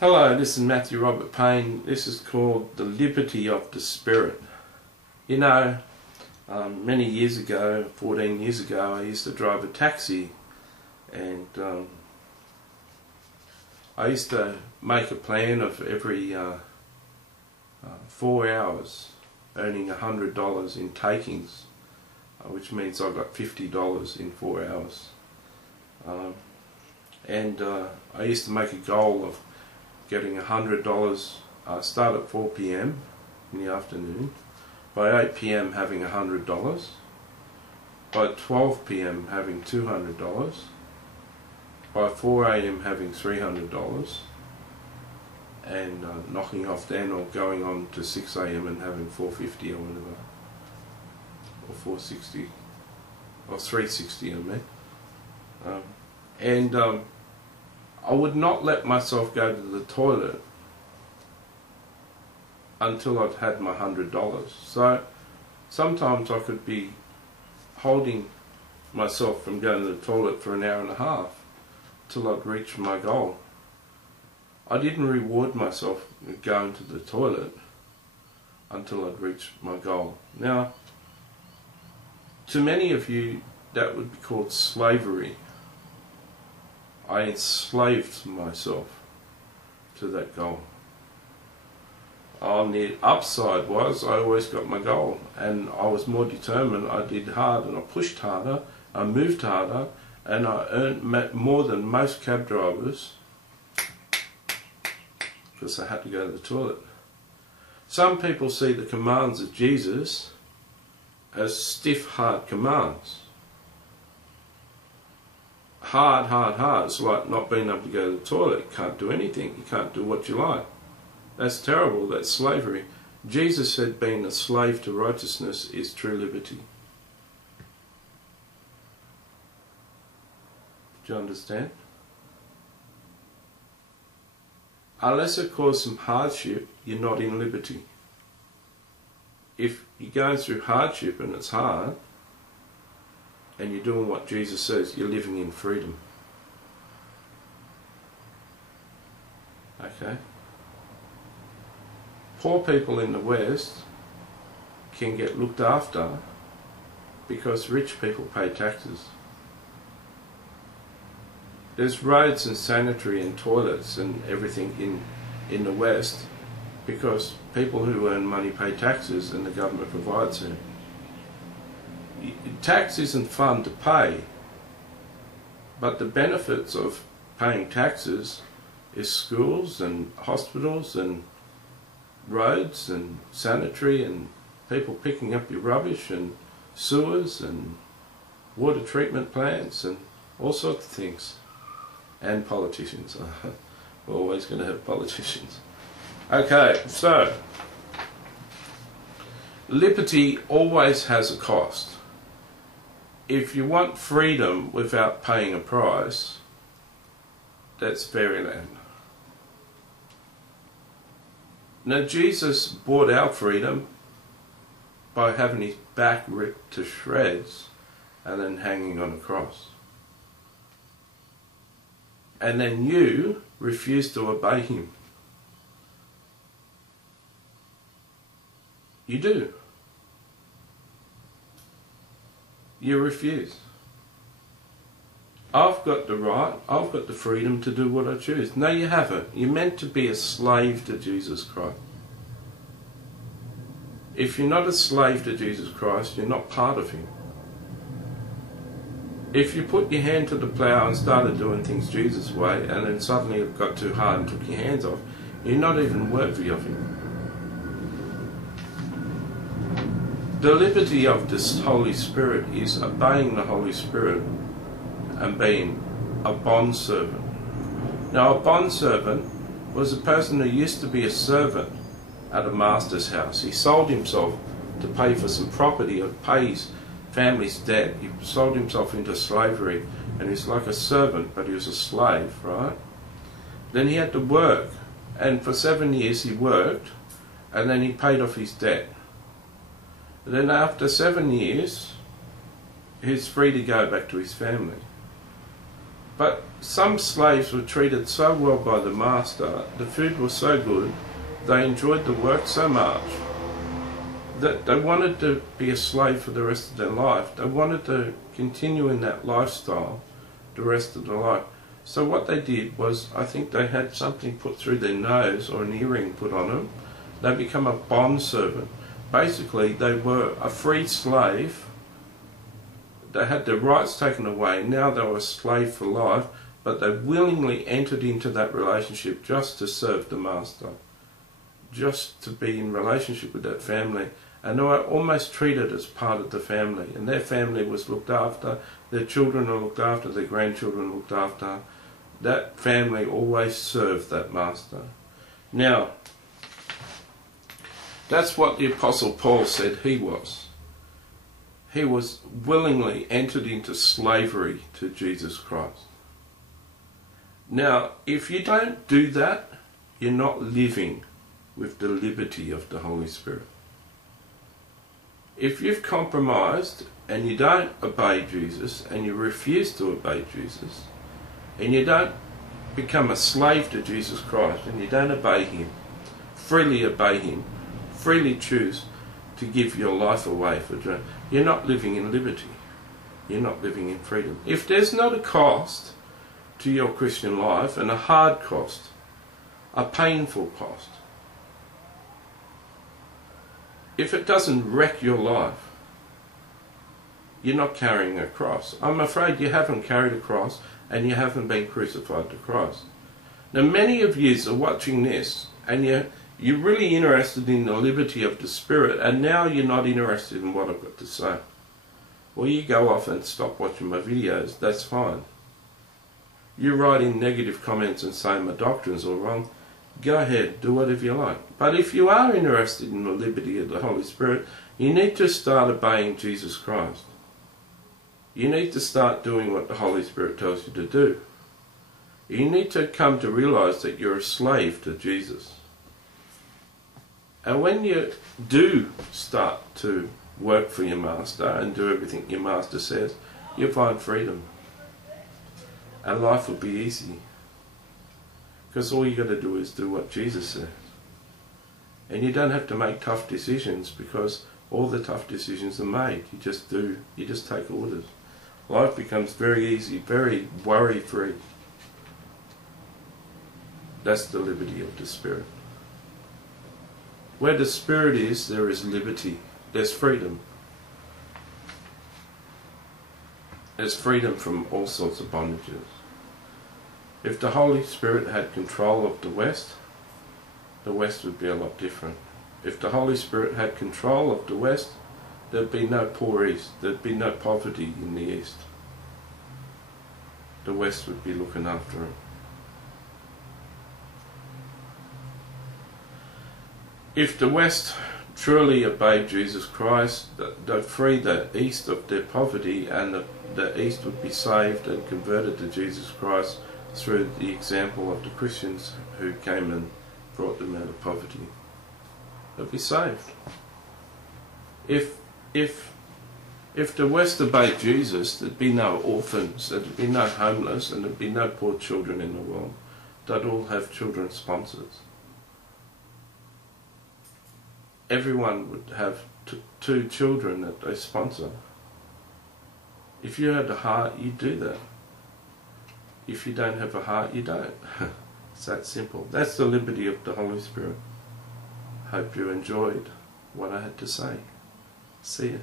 Hello, this is Matthew Robert Payne. This is called The Liberty of the Spirit. You know, many years ago, 14 years ago, I used to drive a taxi, and I used to make a plan of every 4 hours earning $100 in takings, which means I got $50 in 4 hours. I used to make a goal of getting $100, start at 4 p.m. in the afternoon, by 8 p.m. having $100, by 12 p.m. having $200, by 4 a.m. having $300, and knocking off then or going on to 6 a.m. and having $450 or whatever, or $460, or $360 I mean. I would not let myself go to the toilet until I'd had my $100. So sometimes I could be holding myself from going to the toilet for an hour and a half till I'd reached my goal. I didn't reward myself with going to the toilet until I'd reached my goal. Now, to many of you, that would be called slavery. I enslaved myself to that goal. On the upside was I always got my goal, and I was more determined. I did hard and I pushed harder, I moved harder, and I earned more than most cab drivers because I had to go to the toilet. Some people see the commands of Jesus as stiff, hard commands. Hard. It's like not being able to go to the toilet. You can't do anything. You can't do what you like. That's terrible. That's slavery. Jesus said being a slave to righteousness is true liberty. Do you understand? Unless it causes some hardship, you're not in liberty. If you're going through hardship and it's hard, and you're doing what Jesus says, you're living in freedom. Okay? Poor people in the West can get looked after because rich people pay taxes. There's roads and sanitary and toilets and everything in the West because people who earn money pay taxes and the government provides it. Tax isn't fun to pay, but the benefits of paying taxes is schools and hospitals and roads and sanitary and people picking up your rubbish and sewers and water treatment plants and all sorts of things. And politicians. We're always going to have politicians. Okay, so liberty always has a cost. If you want freedom without paying a price, that's fairyland. Now Jesus bought our freedom by having his back ripped to shreds and then hanging on a cross. And then you refuse to obey him. You do. You refuse. I've got the right, I've got the freedom to do what I choose. No, you haven't. You're meant to be a slave to Jesus Christ. If you're not a slave to Jesus Christ, you're not part of him. If you put your hand to the plough and started doing things Jesus' way, and then suddenly it got too hard and took your hands off, you're not even worthy of him. The liberty of this Holy Spirit is obeying the Holy Spirit and being a bondservant. Now, a bondservant was a person who used to be a servant at a master's house. He sold himself to pay for some property or pay his family's debt. He sold himself into slavery, and he's like a servant, but he was a slave, right? Then he had to work, and for 7 years he worked, and then he paid off his debt. Then after 7 years, he's free to go back to his family. But some slaves were treated so well by the master, the food was so good, they enjoyed the work so much, that they wanted to be a slave for the rest of their life. They wanted to continue in that lifestyle the rest of their life. So what they did was, I think they had something put through their nose or an earring put on them. They become a bond servant. Basically, they were a free slave. They had their rights taken away. Now they were a slave for life, but they willingly entered into that relationship just to serve the master, just to be in relationship with that family. And they were almost treated as part of the family, and their family was looked after, their children were looked after, their grandchildren were looked after. That family always served that master. Now, that's what the Apostle Paul said he was. He was willingly entered into slavery to Jesus Christ. Now, if you don't do that, you're not living with the liberty of the Holy Spirit. If you've compromised and you don't obey Jesus, and you refuse to obey Jesus, and you don't become a slave to Jesus Christ, and you don't obey Him, freely choose to give your life away for drugs, you're not living in liberty. You're not living in freedom. If there's not a cost to your Christian life, and a hard cost, a painful cost, if it doesn't wreck your life, you're not carrying a cross. I'm afraid you haven't carried a cross, and you haven't been crucified to Christ. Now, many of you are watching this, and you're really interested in the liberty of the Spirit, and now you're not interested in what I've got to say. Well, you go off and stop watching my videos. That's fine. You write in negative comments and say my doctrine's all wrong. Go ahead, do whatever you like. But if you are interested in the liberty of the Holy Spirit, you need to start obeying Jesus Christ. You need to start doing what the Holy Spirit tells you to do. You need to come to realize that you're a slave to Jesus. And when you do start to work for your master and do everything your master says, you'll find freedom. And life will be easy. Because all you got to do is do what Jesus says. And you don't have to make tough decisions, because all the tough decisions are made. You just do. You just take orders. Life becomes very easy, very worry-free. That's the liberty of the Spirit. Where the Spirit is, there is liberty. There's freedom. There's freedom from all sorts of bondages. If the Holy Spirit had control of the West would be a lot different. If the Holy Spirit had control of the West, there'd be no poor East. There'd be no poverty in the East. The West would be looking after it. If the West truly obeyed Jesus Christ, they'd free the East of their poverty, and the East would be saved and converted to Jesus Christ through the example of the Christians who came and brought them out of poverty. They'd be saved. If the West obeyed Jesus, there'd be no orphans, there'd be no homeless, and there'd be no poor children in the world. They'd all have children's sponsors. Everyone would have two children that they sponsor. If you had a heart, you'd do that. If you don't have a heart, you don't. It's that simple. That's the liberty of the Holy Spirit. Hope you enjoyed what I had to say. See you.